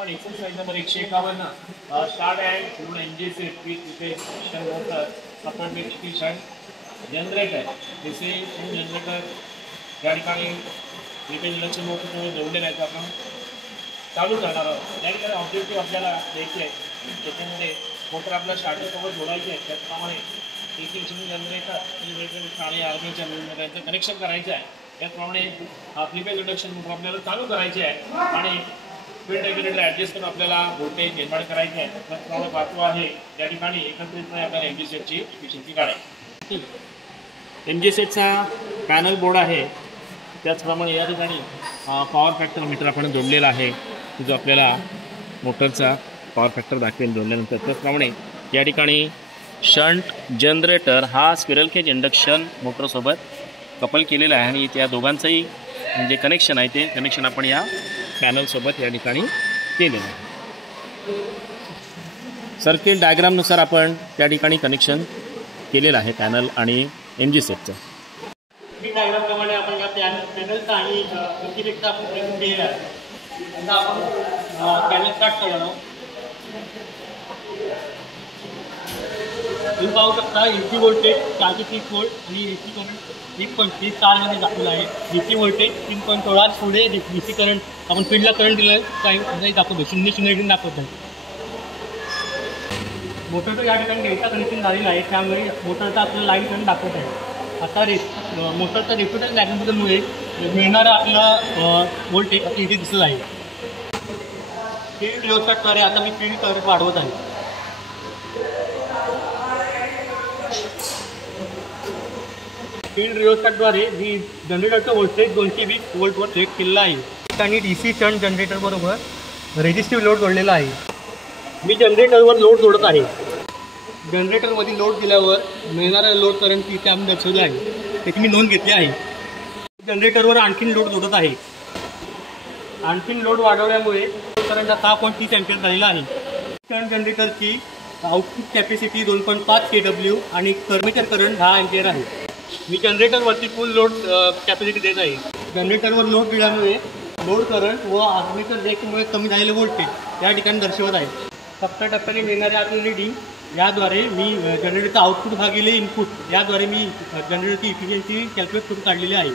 आपण exercise number 151 start and full एनजी से तिथे आपण जनरेटर जसे जनरेटर या ठिकाणी इंडक्शन मोटर जोडलेलं आहे आपण चालू करणार आहोत। या ठिकाणी ऑब्जेक्टिव्ह आपल्याला द्यायचे आहे, त्याच्यामध्ये मोटर आपल्या स्टार्टरसोबत जोडायची आहे। त्याचप्रमाणे इंडक्शन जनरेटर आणि आर्मीच्या त्यांचं कनेक्शन करायचं आहे। त्याचप्रमाणे फ्लिपेज इंडक्शन मोटर आपल्याला चालू करायची आहे आणि फील्ड रेग्युलेटर ॲडजस्ट करून आपल्याला व्होल्टेज निर्माण करायचे आहे। त्याचप्रमाणे पाचवा आहे त्या ठिकाणी एकत्रितपणे आपल्याला एमजी सेटची एफिशियन्सी काढायची। एमजी सेटचा पॅनल बोर्ड आहे, त्याचप्रमाणे या ठिकाणी पॉवर फॅक्टर मीटर आपण जोडलेला आहे, जो आपल्याला मोटरचा पॉवर फॅक्टर दाखवेल जोडल्यानंतर। त्याचप्रमाणे या ठिकाणी शंट जनरेटर हा स्क्विरल केज इंडक्शन मोटरसोबत कपल केलेला आहे आणि त्या दोघांचंही जे कनेक्शन आहे ते कनेक्शन आपण या पॅनलसोबत या ठिकाणी केलेलं आहे। सर्किट डायग्रामनुसार आपण त्या ठिकाणी कनेक्शन केलेलं आहे पॅनल आणि एमजी सेटचं। डायग्राम प्रमाणे आपण या पॅनलचा आणि सर्किटचा आपण प्रयत्न केलेला आहे। आता आपण पॅनल स्टार्ट करणार आहोत। तुम्ही पाहू शकता एसी व्होल्टेज 430 व्होल्ट आणि एसी करंट 1.30 तारमध्ये दाखवला आहे। डीसी व्होल्टेज 3.16 पुढे डीसी करंट आपण फील्डला करंट दिलं काही दाखवतो 0.0 दाखवत आहे। मोटरचं या ठिकाणी डेल्टा कनेक्शन झालेलं आहे, त्यामुळे मोटरचा आपल्याला लाईन करंट दाखवत आहे। आता मोटरचा रेफ्युटन्स डायग्राममुळे मिळणारा आपला व्होल्टेज आता इथे दिसत आहे। फील्ड रिओस्टॅटद्वारे आता मी फील्ड करंट वाढवत आहे। फील्ड रिओस्टॅटद्वारे मी जनरेटरचं व्होल्टेज 220 व्होल्टवर सेट केलेलं आहे आणि डीसी शंट जनरेटरबरोबर रेजिस्टिव्ह लोड जोडलेला आहे। मी जनरेटरवर लोड जोडत आहे। जनरेटरमध्ये लोड दिल्यावर मिळणारा लोड करंट इथे आम्ही दर्शवलं आहे, त्याची मी नोंद घेतली आहे। जनरेटरवर आणखीन लोड जोडत आहे। आणखीन लोड वाढवल्यामुळे करंट 6.30 अँपिअर झालेला आहे। शंट जनरेटरची आउटपुट कॅपॅसिटी 2.5 kW आणि कर्मिटर करंट 10 अँपिअर आहे। मी जनरेटरवरती फुल लोड कॅपॅसिटी देत आहे। जनरेटरवर लोड दिल्यामुळे लोड करंट व आर्मेचर ब्रेकमुळे कमी झालेले व्होल्टेज या ठिकाणी दर्शवत आहे। टप्प्याटप्प्याने मिळणारे आपले रीडिंग याद्वारे मी जनरेटरचा आउटपुट भागिले इनपुट याद्वारे मी जनरेटरची इफिशियन्सी कॅल्क्युलेट करून काढलेली आहे।